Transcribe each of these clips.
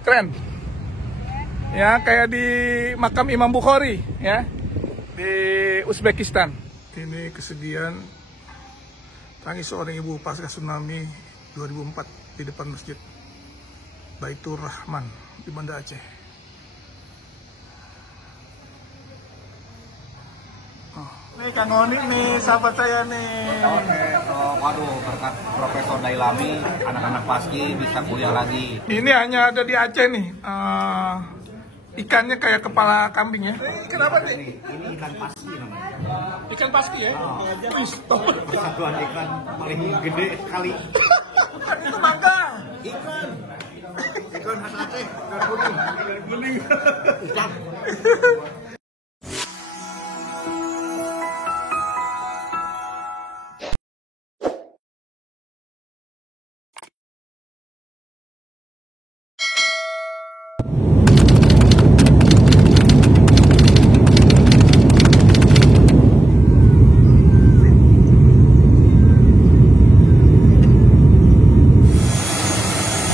Keren. Ya, kayak di makam Imam Bukhari ya di Uzbekistan. Ini kesedihan tangis seorang ibu pasca tsunami 2004 di depan Masjid Baitur Rahman di Banda Aceh. Nih Kang Oni nih, sahabat saya nih. Waduh, berkat Profesor Dailami, anak-anak Paski bisa kuliah lagi. Ini hanya ada di Aceh nih. Ikannya kayak kepala kambing ya. Kenapa nih? Ini ikan Paski namanya. Ikan Paski ya? Stop. Satuan ikan paling gede sekali. Itu mangga. Ikan khas Aceh, ikan kuning. Ikan.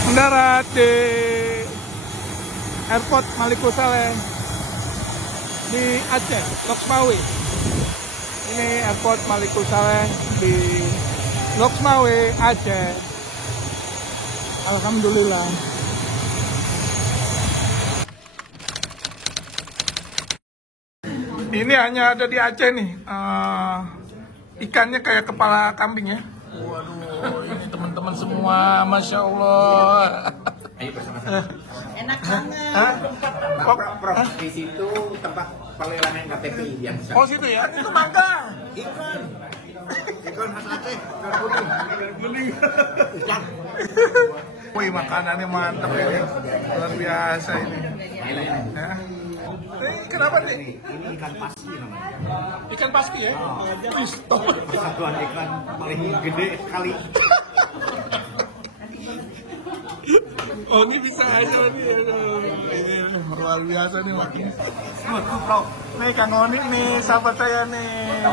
Mendarat di Airport Maliko Saleh di Aceh, Loksmawe. Ini Airport Maliko Saleh di Loksmawe, Aceh. Alhamdulillah. Ini hanya ada di Aceh nih. Ikannya kayak kepala kambing ya. Waduh, ini teman-teman semua, Masya Allah. Enak banget. Prof, di situ tempat pelelangan KTP yang Oh situ ya, itu mangga. Ikan khas Aceh, ikan kuning. Ikan. Wih, makanannya mantap ini, luar biasa ini. Ya. Ini kenapa nih? Ini ikan Paski namanya. Ikan Paski ya? Stop. Satuan ikan paling gede sekali. Oh ini bisa aja nih. Ini luar biasa nih makin. Nih Kang Oni nih, sahabat saya nih.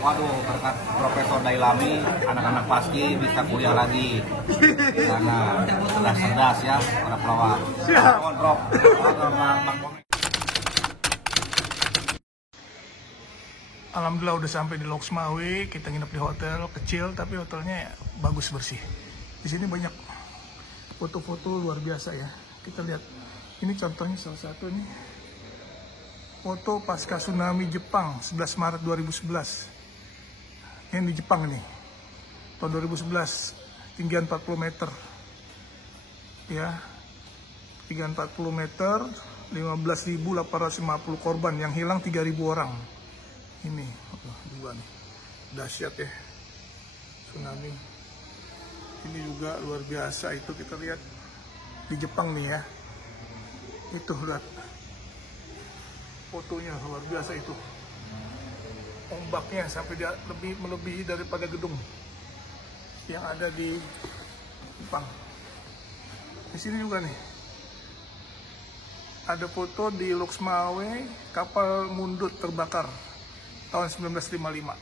Waduh, berkat Profesor Dailami, anak-anak Paski bisa kuliah lagi. Karena cerdas-cerdas ya, para pelawak. Siap. Prof. Alhamdulillah udah sampai di Loksmawe. Kita nginep di hotel kecil tapi hotelnya bagus, bersih. Di sini banyak foto-foto luar biasa ya. Kita lihat. Ini contohnya salah satu nih. Foto pasca tsunami Jepang 11 Maret 2011. Ini di Jepang nih. Tahun 2011, tinggian 40 meter. Ya. Tinggian 40 meter, 15.850 korban, yang hilang 3.000 orang. Ini juga nih, dahsyat ya tsunami. Ini juga luar biasa, itu kita lihat di Jepang nih ya. Itu lihat fotonya, luar biasa itu. Ombaknya sampai dia melebihi daripada gedung yang ada di Jepang. Di sini juga nih ada foto di Loksmawe, kapal Mundut terbakar tahun 1955.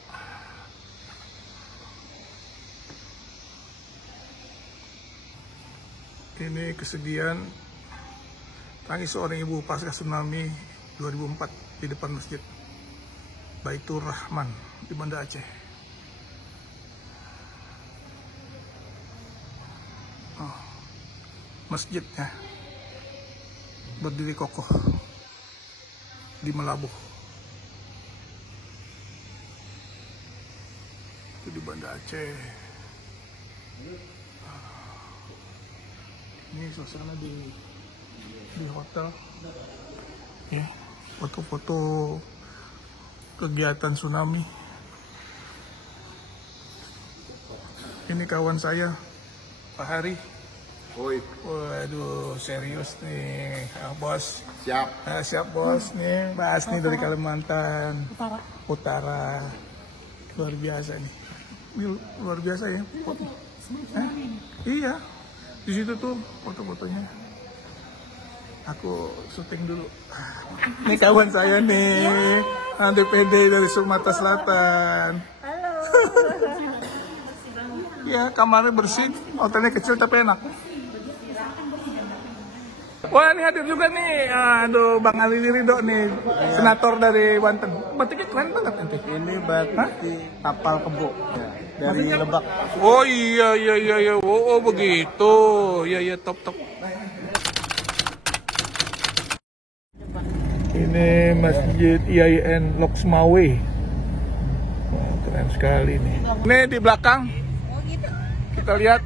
Ini kesedihan tangis seorang ibu pasca tsunami 2004 di depan Masjid Baitur Rahman di Banda Aceh. Masjidnya berdiri kokoh di Melabuh. Itu di Banda Aceh. Ini suasana di hotel ya, foto-foto kegiatan tsunami. Ini kawan saya Pak Hari. Woi, Waduh, serius nih, bos. siap. Siap bos nih, bahas nih dari Kalimantan Utara. Luar biasa nih. Ini luar biasa ya. Iya. Di situ tuh foto-fotonya. Aku syuting dulu. Ini kawan saya nih, DPD dari Sumatera Selatan. Halo. Ya, kamarnya bersih, hotelnya kecil tapi enak. Wah, ini hadir juga nih. Aduh, Bang Ali Ridho nih, senator dari Banten. Batiknya keren banget nanti. Ini batik tapal kebo ya, dari Lebak. Oh iya. Oh begitu. Iya top. Ini Masjid IAIN Loksmawe. Wah, keren sekali nih. Ini di belakang kita lihat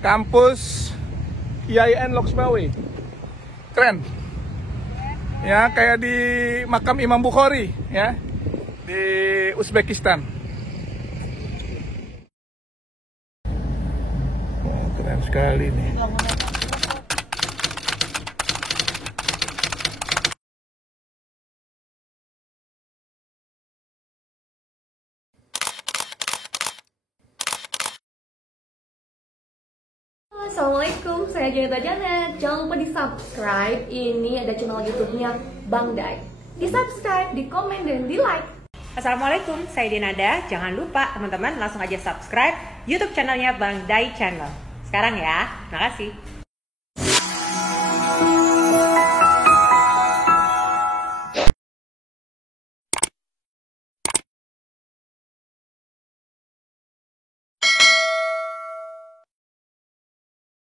kampus IAIN Loksmawe. Keren. Ya, kayak di makam Imam Bukhari ya. Di Uzbekistan. Wah, keren sekali nih. Assalamualaikum, saya Janeta Janet. Jangan lupa di subscribe. Ini ada channel YouTube-nya Bang Dai. Di subscribe, di komen, dan di like. Assalamualaikum, saya Denada. Jangan lupa teman-teman langsung aja subscribe YouTube channelnya Bang Dai Channel. Sekarang ya, terima kasih.